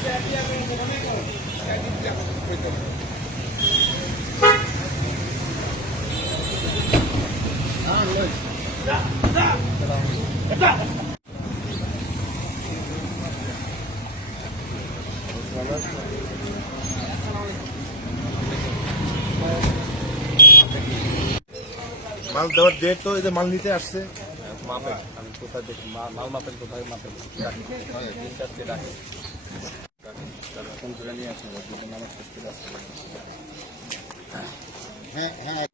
মাল দেওয়ার ডেট তো এই যে মাল নিতে আসছে মাপে আমি কোথায় দেখি মাল মাপেন কোথায় মাপেন ফোন করে নিয়ে আসেন নামাজ করতে আসছে। হ্যাঁ হ্যাঁ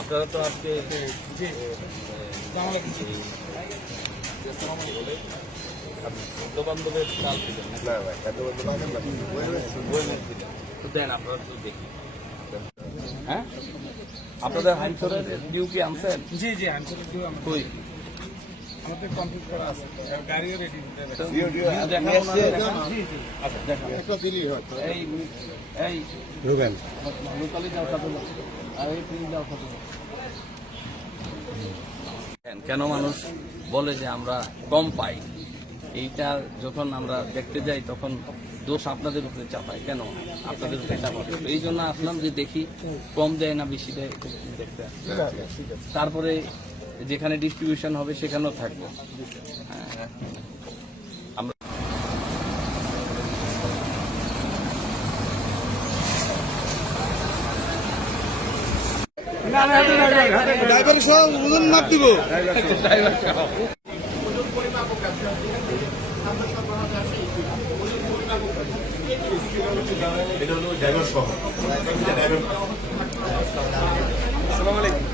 আপনারা তো আজকে বন্ধু বান্ধবের চাল ছিলেন দেন আপনারা তো দেখি। হ্যাঁ আপনাদের হাইমসরের ডিউ কি আনছেন? জি জি হাইমসরের ডিউ কই আমাদের কমপ্লিট করা আছে, গাড়িও রেডি। কেন মানুষ বলে যে আমরা কম পাই, এইটা যখন আমরা দেখতে যাই তখন দোষ আপনাদের উপরে চাপায়, কেন আপনাদের উপরে চাপাবে। এই জন্য আসলাম যে দেখি কম দেয় না বেশি দেয় দেখতে, তারপরে যেখানে ডিস্ট্রিবিউশন হবে সেখানেও থাকবো। ড্রাইভার সহ ওজন মাপ দিব। এটা হলো ড্রাইভার সহ। আসসালামু আলাইকুম।